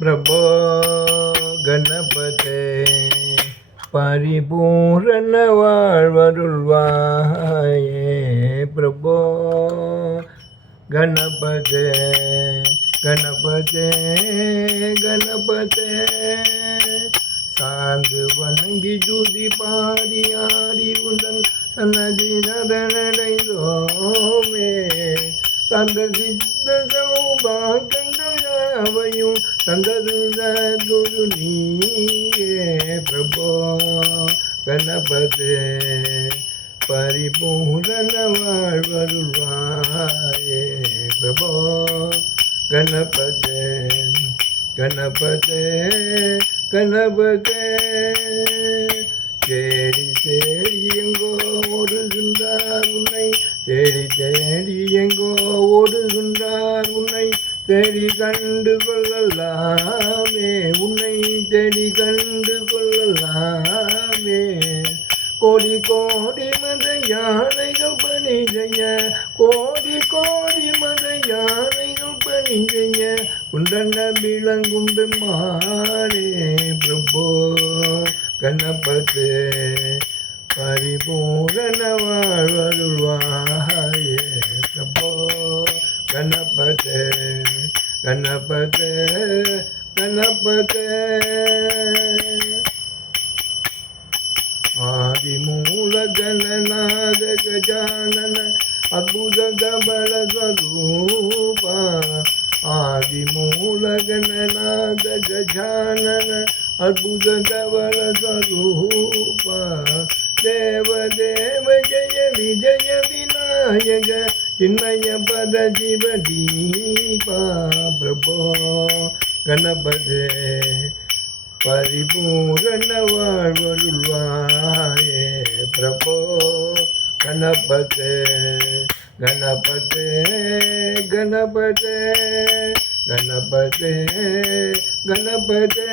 பிரபோ கணபதே பரிபூரண வாழ்வருள்வாயே பிரபோ கணபதே கணபதே. கணபதே சார்ந்து வணங்கி ஜூதி பாடி ஆடி உந்தன் சன்னதி நரனடைந்தோமே. சந்த சித்த சௌபாகங்கள் யாவையும் ತಂದದುದು ನೀಯೇ ಪ್ರಭೋ ಗಣಪತಿ ಪರಿಪೂರ್ಣವಾಳ್ವರುಳ್ವಾಯೇ ಪ್ರಭೋ ಗಣಪತಿ ಗಣಪತಿ கணபதே தேடி தேடி எங்கோ ஓடுகின்றார் உன்னை தேடி தேடி எங்கோ தேடி கண்டு கொள்ளலாமே. உன்னை தேடி கண்டு கொள்ளலாமே. கோடி கோடி மத யானைகள் பணி செய்ய கோடி கோடி மத யானைகள் பணி செய்ய உண்டன விளங்கும் பெம்மானே பிரபோ கணபதே. பரிபூரண வாழ்வருள்வாயே பிரபோ. गणपते गणपते गणपते। आदिमूल गणनाद गजानन, अद्भुत गबल स्वरूप। आदिमूल गणनाद गजानन, अद्भुत गबल स्वरूप। देव देव, जय, विजय, विनायक। ಚಿನ್ಮಯ ಪದ ಜೀವ ದೀಪ ಪ್ರಭೋ ಗಣಪತೆ ಪರಿಪೂರ್ಣ வாழ்வருள்வாயே பிரபோ. கணபதே கணபதே கணபதே கணபதே கணபதே.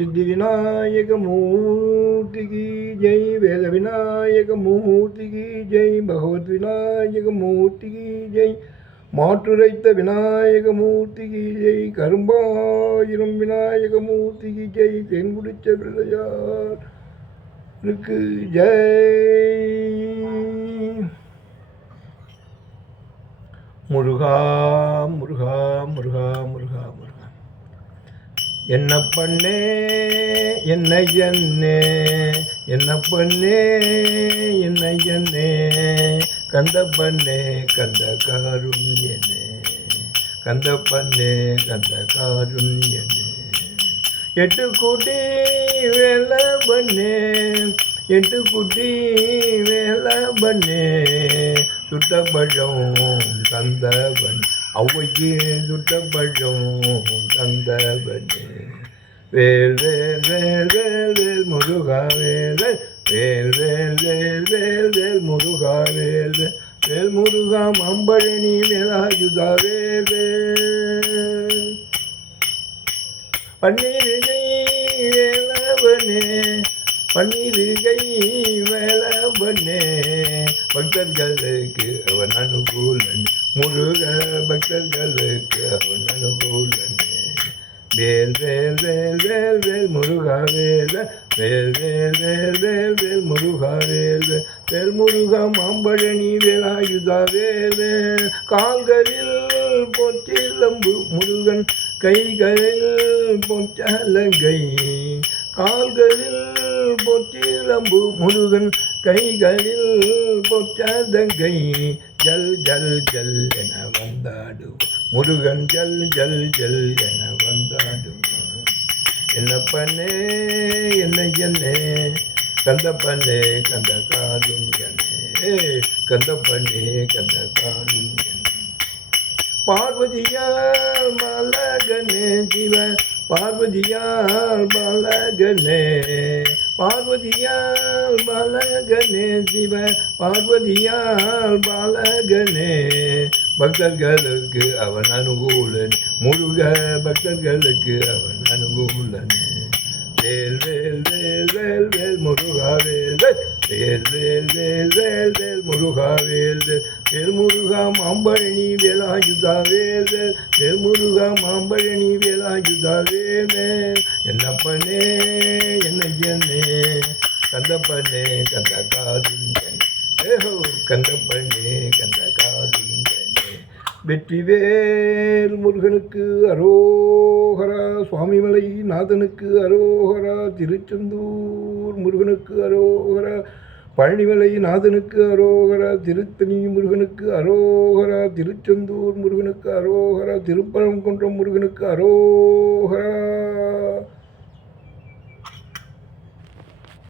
సిద్ధి వినాయక మూర్తికి జై వేద వినాయక మూర్తికి జై భగవద్ వినాయక మూర్తికి జై மாற்றுரைத்த விநாயக மூர்த்திகி ஜெய் கரும்பாயிரம் விநாயக மூர்த்திகி ஜெய் தென்குடிச்ச பிள்ளையார் இருக்கு ஜெய். முருகா முருகா முருகா என்ன பண்ணே? என்ன என்னே என்ன பண்ணே? என்ன என்னே கந்த பண்ணே கந்த காருண்யனே. கந்த பண்ணே கந்த காருண்யனே. எட்டு கூட்டி வேலை பண்ணே. எட்டு குட்டி வேலை பண்ணே. சுட்ட பழம் தந்தவன் அவ்வையே சுட்ட பழம் தந்தவன் வேல் வேல் வேல் வேல் வேல் முருகா வேல் வேல் வேல் வேல் வேல் வேல் முருகா வேல் வேல் வேல் முருகா மம்பழனி வேலாயுதா வேல் வேல் பன்னீரிகை வேலவனே பன்னீரிகை வேலவனே பக்தர்களுக்கு அவன் அனுகூலன் முருக பக்தர்களுக்கு அவன் அனுகூலனே வேல் வேல் வேல் வேல் வேல் முருகா வேல் வேல். வேல் வேல் வேல் வேல் முருகா வேல் வேல். முருகா மாம்பழனி வேலாயுதா வேல் வேல். கால்களில் பொற்றிலம்பு முருகன் கைகளில் பொற்றலங்கை. கால்களில் பொற்றிலம்பு முருகன் கைகளில் பொற்றதங்கை. ஜல் ஜல் ஜல் என வந்தாடு முருகன் ஜல் ஜல் ஜல் என வந்தாடும் கந்தப்பண்ணே என்னை என்னே. கந்தப்பண்ணே கந்த காலும் என்னே கந்தப்பண்ணே கந்த காலும் பார்வதியால் மலகனே ஜீவ. பார்வதியால் மலகனே. பார்வதியால் பாலகனே சிவ பார்வதியால் பாலகனே. பக்தர்களுக்கு அவன் அனுகூலன் முருக பக்தர்களுக்கு அவன் அனுகூலன். வேல் வேல் வேல் வேல் வேல் முருகாவே. வேல் வேல் வேல் வேல் வேல் முருகா வேல் வேல். வேல் முருகா மாம்பழனி வேலாயுதா வேல் வேல். வேல் முருகா மாம்பழனி வேலாயுதா வேல் வேல். என்னப்பனே என்னையனே கந்தப்பனே கந்த காடுங்கன் ஏஹோ கந்தப்பனே கந்த காடுங்கனே வெற்றிவேல் முருகனுக்கு அரோகரா. சுவாமிமலை நாதனுக்கு அரோகரா. திருச்செந்தூர் முருகனுக்கு அரோகரா. பழனிமலை நாதனுக்கு அரோகரா திருத்தணி முருகனுக்கு அரோகரா திருச்செந்தூர் முருகனுக்கு அரோகரா திருப்பரங்குன்றம் முருகனுக்கு அரோகரா.